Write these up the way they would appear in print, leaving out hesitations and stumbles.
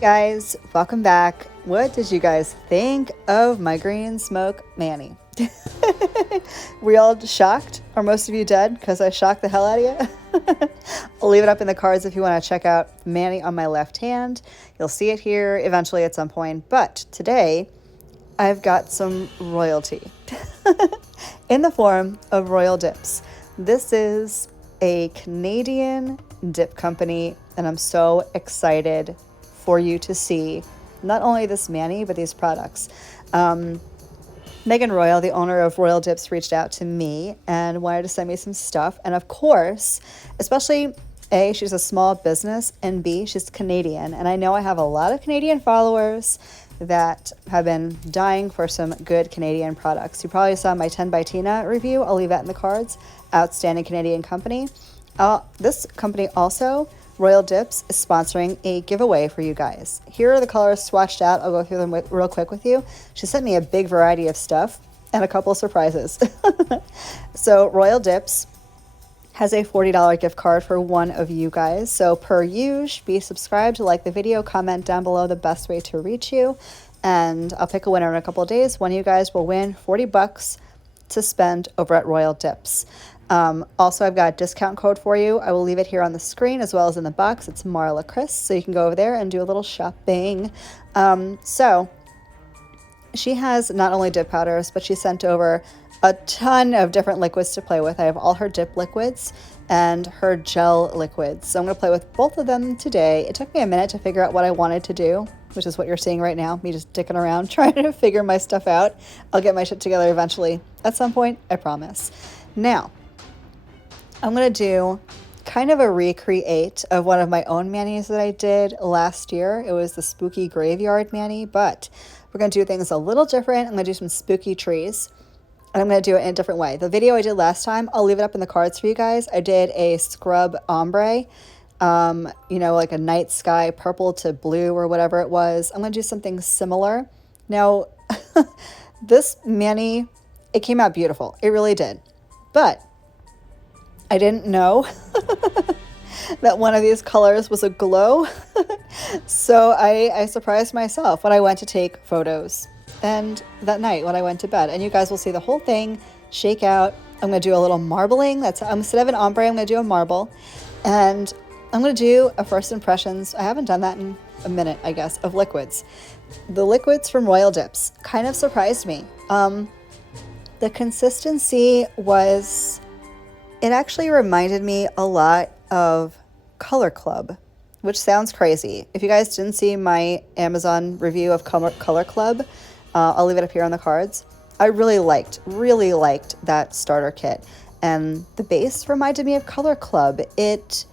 Guys, welcome back. What did you guys think of my green smoke mani? We all shocked, or most of you dead because I shocked the hell out of you? I'll leave it up in the cards if you want to check out the mani on my left hand. You'll see it here eventually at some point, but today I've got some royalty in the form of Royal Dips. This is a Canadian dip company, and I'm so excited for you to see not only this mani, but these products. Megan Royal, the owner of Royal Dips, reached out to me and wanted to send me some stuff. And of course, especially A, she's a small business, and B, she's Canadian. And I know I have a lot of Canadian followers that have been dying for some good Canadian products. You probably saw my 10 by Tina review. I'll leave that in the cards. Outstanding Canadian company. This company also, Royal Dips, is sponsoring a giveaway for you guys. Here are the colors swatched out. I'll go through them real quick with you. She sent me a big variety of stuff and a couple of surprises. So Royal Dips has a $40 gift card for one of you guys. So per usual, be subscribed, like the video, comment down below the best way to reach you. And I'll pick a winner in a couple of days. One of you guys will win $40 to spend over at Royal Dips. Also, I've got a discount code for you. I will leave it here on the screen as well as in the box. It's Marlakris, so you can go over there and do a little shopping. So she has not only dip powders, but she sent over a ton of different liquids to play with. I have all her dip liquids and her gel liquids. So I'm going to play with both of them today. It took me a minute to figure out what I wanted to do, which is what you're seeing right now, me just dicking around trying to figure my stuff out. I'll get my shit together eventually at some point, I promise. Now, I'm going to do kind of a recreate of one of my own manis that I did last year. It was the spooky graveyard mani, but we're going to do things a little different. I'm going to do some spooky trees, and I'm going to do it in a different way. The video I did last time, I'll leave it up in the cards for you guys. I did a scrub ombre, like a night sky purple to blue or whatever it was. I'm going to do something similar. Now, this mani, it came out beautiful. It really did. But I didn't know that one of these colors was a glow. So I surprised myself when I went to take photos and that night when I went to bed. And you guys will see the whole thing shake out. I'm going to do a little marbling. Instead of an ombre, I'm going to do a marble. And I'm going to do a first impressions. I haven't done that in a minute, I guess, of liquids. The liquids from Royal Dips kind of surprised me. The consistency was... It actually reminded me a lot of Color Club, which sounds crazy. If you guys didn't see my Amazon review of Color Club, I'll leave it up here on the cards. I really liked that starter kit. And the base reminded me of Color Club. It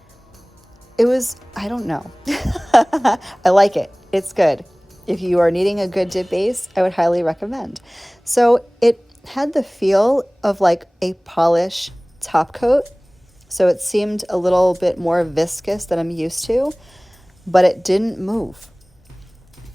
was, I don't know. I like it. It's good. If you are needing a good dip base, I would highly recommend. So it had the feel of like a polish top coat, so it seemed a little bit more viscous than I'm used to, but it didn't move.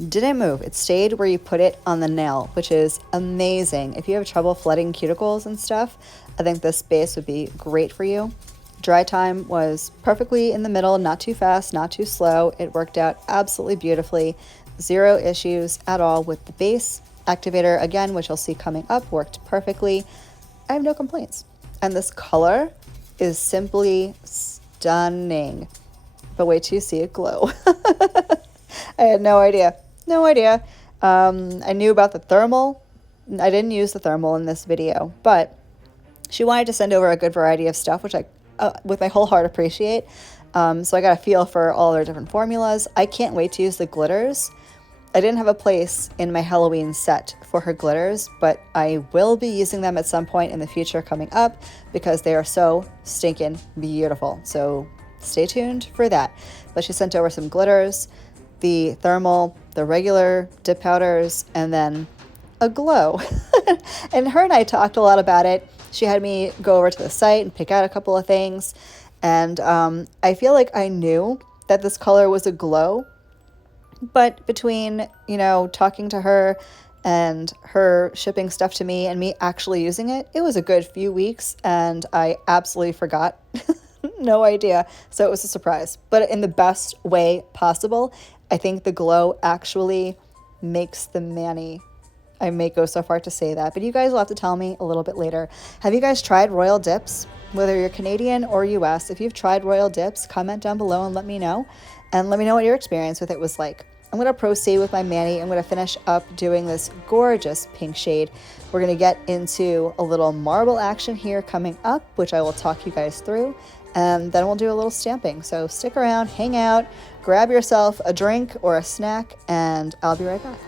It stayed where you put it on the nail, which is amazing. If you have trouble flooding cuticles and stuff, I think this base would be great for you. Dry time was perfectly in the middle, not too fast, not too slow. It worked out absolutely beautifully. Zero issues at all with the base. Activator, again, which you'll see coming up, worked perfectly. I have no complaints. And this color is simply stunning. But wait till you see it glow. I had no idea. I knew about the thermal. I didn't use the thermal in this video, but she wanted to send over a good variety of stuff, which I, with my whole heart, appreciate. So I got a feel for all their different formulas. I can't wait to use the glitters. I didn't have a place in my Halloween set for her glitters, but I will be using them at some point in the future coming up because they are so stinking beautiful. So stay tuned for that. But she sent over some glitters, the thermal, the regular dip powders, and then a glow. And her and I talked a lot about it. She had me go over to the site and pick out a couple of things. And I feel like I knew that this color was a glow. But between, talking to her and her shipping stuff to me and me actually using it, it was a good few weeks and I absolutely forgot. No idea. So it was a surprise, but in the best way possible. I think the glow actually makes the mani. I may go so far to say that, but you guys will have to tell me a little bit later. Have you guys tried royal dips? Whether you're Canadian or US, if you've tried royal dips, comment down below and let me know. And let me know what your experience with it was like. I'm going to proceed with my mani. I'm going to finish up doing this gorgeous pink shade. We're going to get into a little marble action here coming up, which I will talk you guys through. And then we'll do a little stamping. So stick around, hang out, grab yourself a drink or a snack, and I'll be right back.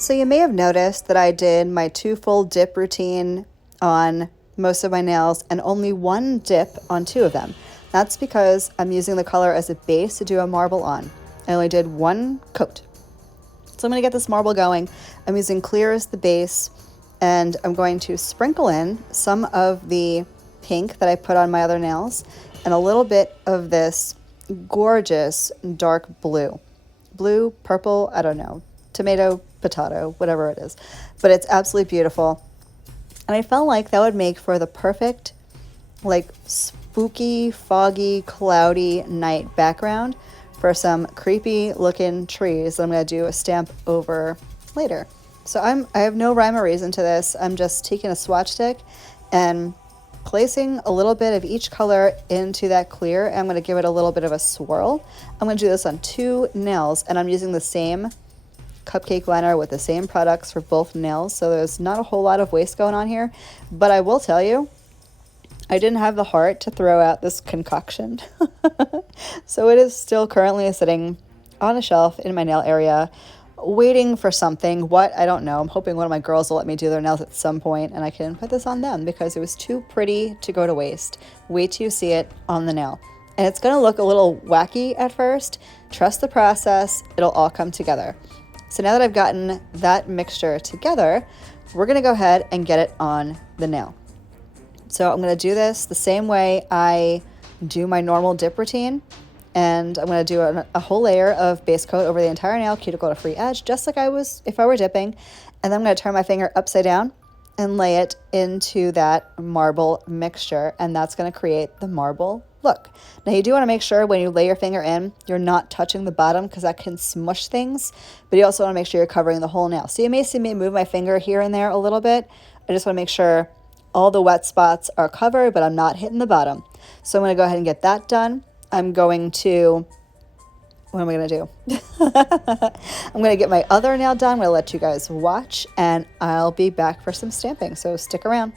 So you may have noticed that I did my 2 full dip routine on most of my nails and only 1 dip on 2 of them. That's because I'm using the color as a base to do a marble on. I only did 1 coat. So I'm going to get this marble going. I'm using clear as the base, and I'm going to sprinkle in some of the pink that I put on my other nails and a little bit of this gorgeous dark blue. Blue, purple, I don't know, tomato, potato, whatever it is. But it's absolutely beautiful. And I felt like that would make for the perfect, like, spooky, foggy, cloudy night background for some creepy looking trees that I'm going to do a stamp over later. So I have no rhyme or reason to this. I'm just taking a swatch stick and placing a little bit of each color into that clear. And I'm going to give it a little bit of a swirl. I'm going to do this on 2 nails, and I'm using the same cupcake liner with the same products for both nails. So there's not a whole lot of waste going on here. But I will tell you, I didn't have the heart to throw out this concoction. So it is still currently sitting on a shelf in my nail area, waiting for something. What? I don't know. I'm hoping one of my girls will let me do their nails at some point and I can put this on them because it was too pretty to go to waste. Wait till you see it on the nail. And it's going to look a little wacky at first. Trust the process. It'll all come together. So now that I've gotten that mixture together, we're going to go ahead and get it on the nail. So I'm going to do this the same way I do my normal dip routine. And I'm going to do a whole layer of base coat over the entire nail, cuticle to free edge, just like I was if I were dipping. And then I'm going to turn my finger upside down and lay it into that marble mixture, and that's going to create the marble look. Now you do want to make sure when you lay your finger in, you're not touching the bottom because that can smush things, but you also want to make sure you're covering the whole nail. So you may see me move my finger here and there a little bit. I just want to make sure all the wet spots are covered, but I'm not hitting the bottom. So I'm going to go ahead and get that done. I'm going to, what am I going to do? I'm going to get my other nail done. I'm going to let you guys watch, and I'll be back for some stamping. So stick around.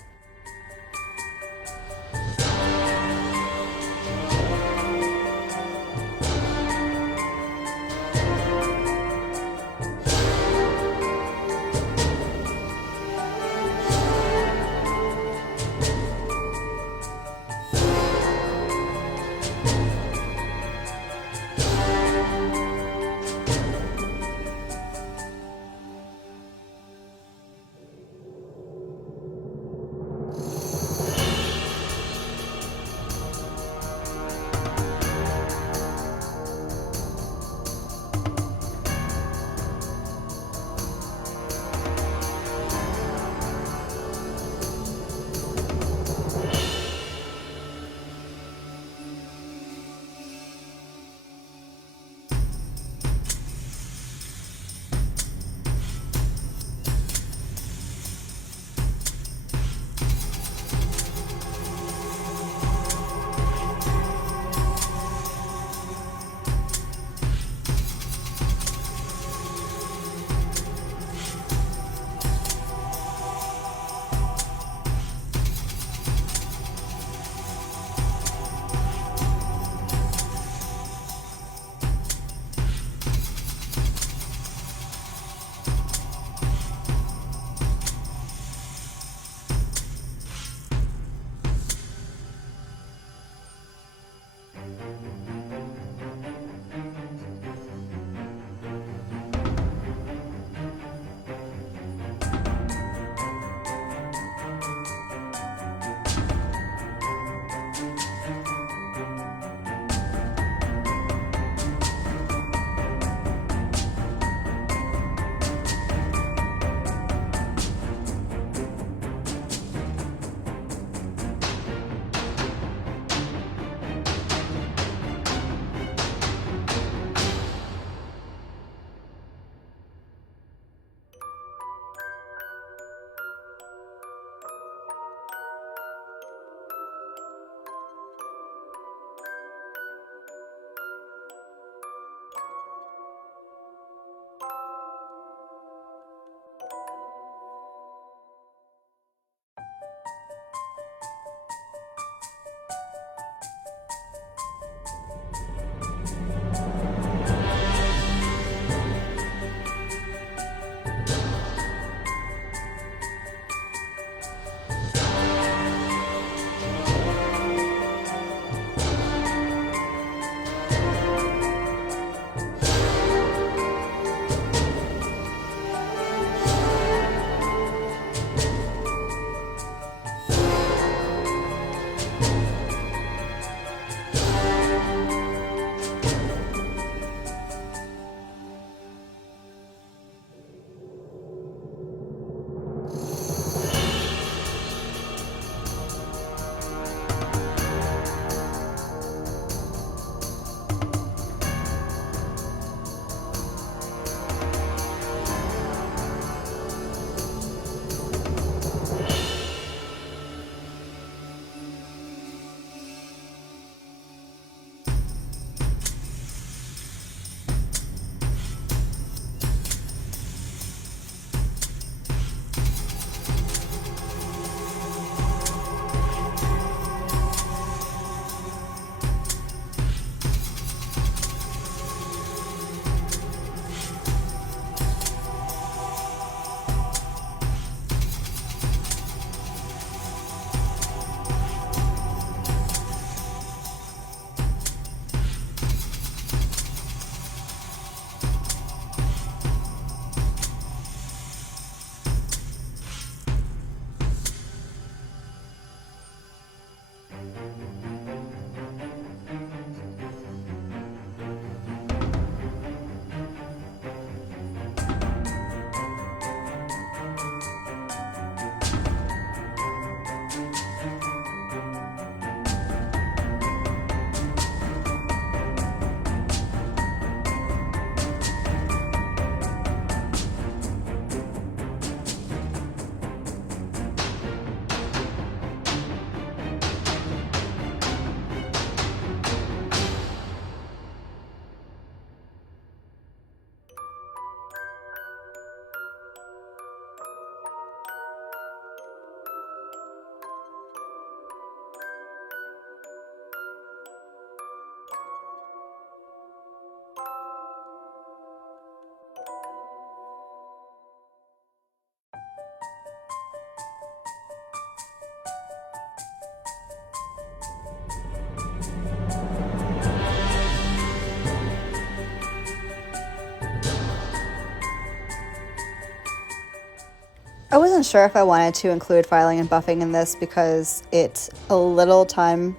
I wasn't sure if I wanted to include filing and buffing in this because it's a little time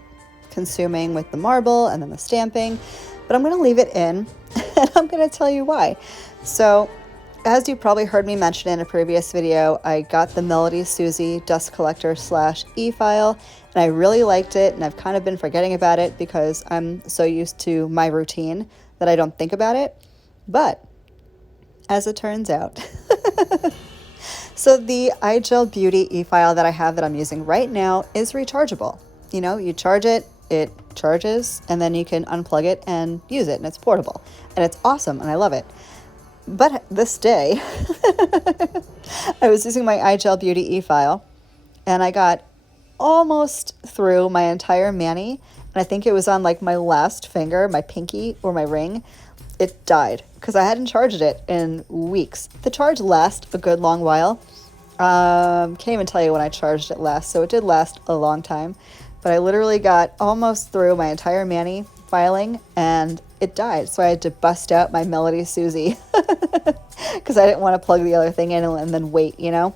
consuming with the marble and then the stamping, but I'm going to leave it in and I'm going to tell you why. So, as you probably heard me mention in a previous video, I got the Melody Susie Dust Collector / e-file, and I really liked it, and I've kind of been forgetting about it because I'm so used to my routine that I don't think about it. But, as it turns out, so the iGel Beauty e-file that I have that I'm using right now is rechargeable. You know, you charge it, it charges, and then you can unplug it and use it, and it's portable. And it's awesome, and I love it. But this day, I was using my iGel Beauty e-file, and I got almost through my entire mani, and I think it was on like my last finger, my pinky or my ring. It died because I hadn't charged it in weeks. The charge lasts a good long while. Can't even tell you when I charged it last, so it did last a long time. But I literally got almost through my entire mani filing, and it died. So I had to bust out my Melody Susie because I didn't want to plug the other thing in and then wait, you know?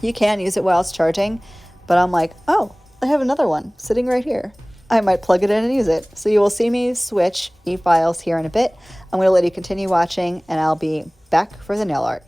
You can use it while it's charging, but I'm like, oh, I have another one sitting right here. I might plug it in and use it. So you will see me switch e-files here in a bit. I'm going to let you continue watching, and I'll be back for the nail art.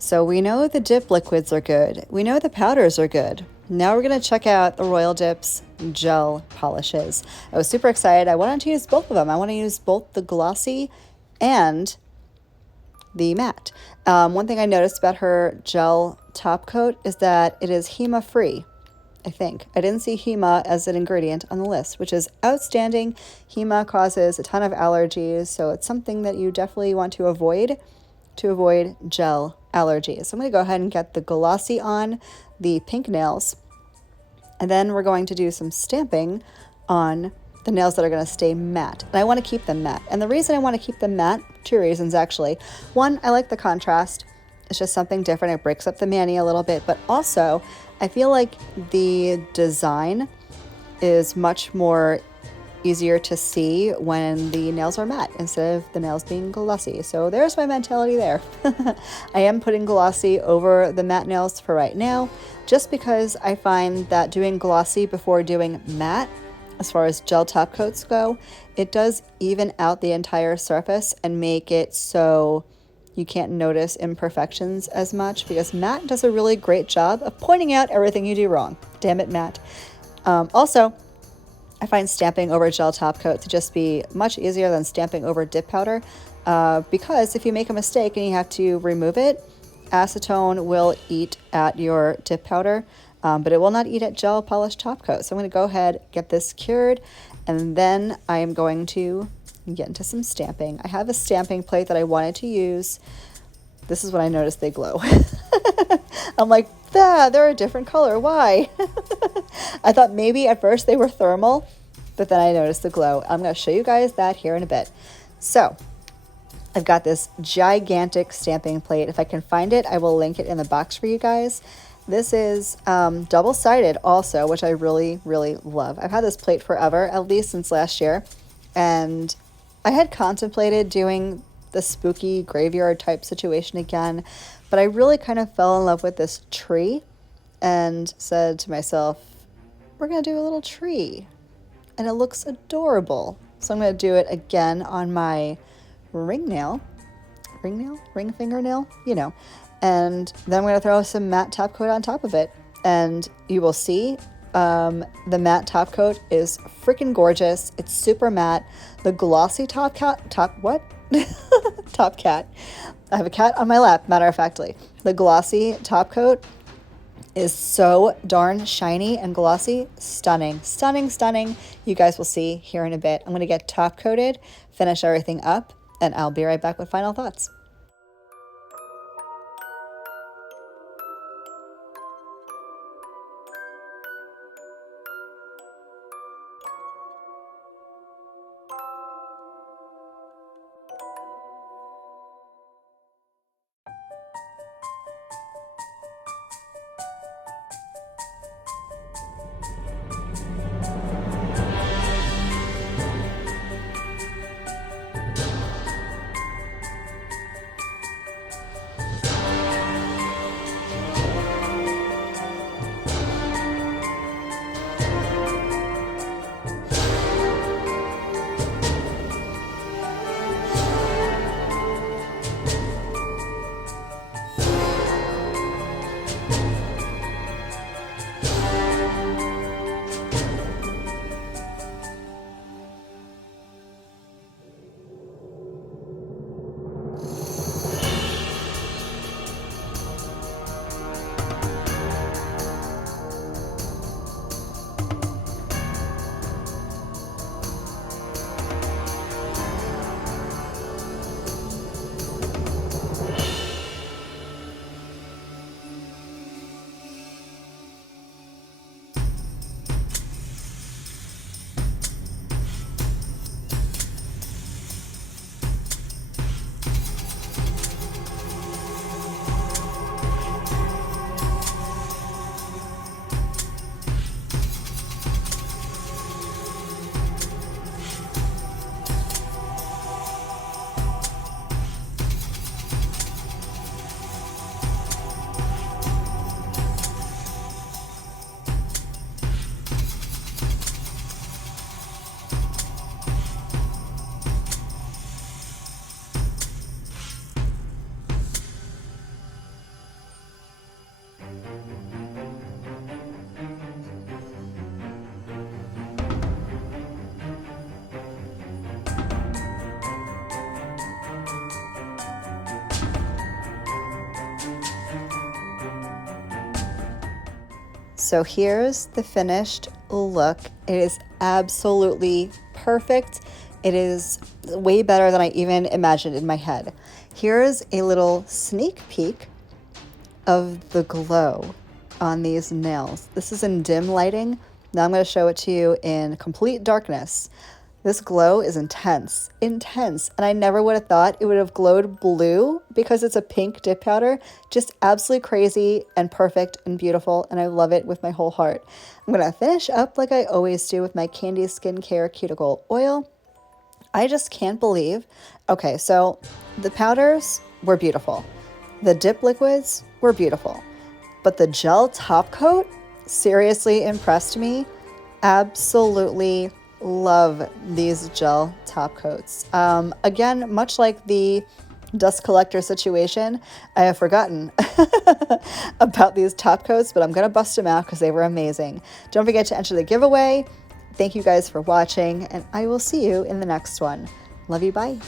So we know the dip liquids are good. We know the powders are good. Now we're going to check out the Royal Dip's gel polishes. I was super excited. I wanted to use both of them. I want to use both the glossy and the matte. One thing I noticed about her gel top coat is that it is HEMA free. I think. I didn't see HEMA as an ingredient on the list, which is outstanding. HEMA causes a ton of allergies, so it's something that you definitely want to avoid gel allergies. So I'm going to go ahead and get the glossy on the pink nails, and then we're going to do some stamping on the nails that are going to stay matte. And I want to keep them matte. And the reason I want to keep them matte, two reasons actually. One, I like the contrast. It's just something different. It breaks up the mani a little bit, but also I feel like the design is much more easier to see when the nails are matte instead of the nails being glossy. So there's my mentality there. I am putting glossy over the matte nails for right now, just because I find that doing glossy before doing matte, as far as gel top coats go, it does even out the entire surface and make it so you can't notice imperfections as much, because matte does a really great job of pointing out everything you do wrong. Damn it, matte. Also, I find stamping over gel top coat to just be much easier than stamping over dip powder, because if you make a mistake and you have to remove it, acetone will eat at your dip powder, but it will not eat at gel polish top coat. So I'm going to go ahead, get this cured, and then I am going to get into some stamping. I have a stamping plate that I wanted to use. This is when I noticed they glow. I'm like, they're a different color. Why? I thought maybe at first they were thermal, but then I noticed the glow. I'm going to show you guys that here in a bit. So I've got this gigantic stamping plate. If I can find it, I will link it in the box for you guys. This is double-sided also, which I really, really love. I've had this plate forever, at least since last year. And I had contemplated doing the spooky graveyard type situation again, but I really kind of fell in love with this tree and said to myself, we're going to do a little tree. And it looks adorable. So I'm going to do it again on my ring fingernail, you know. And then I'm going to throw some matte top coat on top of it. And you will see the matte top coat is freaking gorgeous. It's super matte. The glossy top cat. I have a cat on my lap, matter of factly. The glossy top coat is so darn shiny and glossy. Stunning, stunning, stunning. You guys will see here in a bit. I'm going to get top coated, finish everything up, and I'll be right back with final thoughts. So here's the finished look. It is absolutely perfect. It is way better than I even imagined in my head. Here's a little sneak peek of the glow on these nails. This is in dim lighting. Now I'm going to show it to you in complete darkness. This glow is intense, and I never would have thought it would have glowed blue because it's a pink dip powder. Just absolutely crazy and perfect and beautiful, and I love it with my whole heart. I'm going to finish up like I always do with my Candy Skincare Cuticle Oil. I just can't believe. Okay, so the powders were beautiful. The dip liquids were beautiful. But the gel top coat seriously impressed me. Absolutely love these gel top coats. Again, much like the dust collector situation, I have forgotten about these top coats, but I'm going to bust them out because they were amazing. Don't forget to enter the giveaway. Thank you guys for watching, and I will see you in the next one. Love you, bye.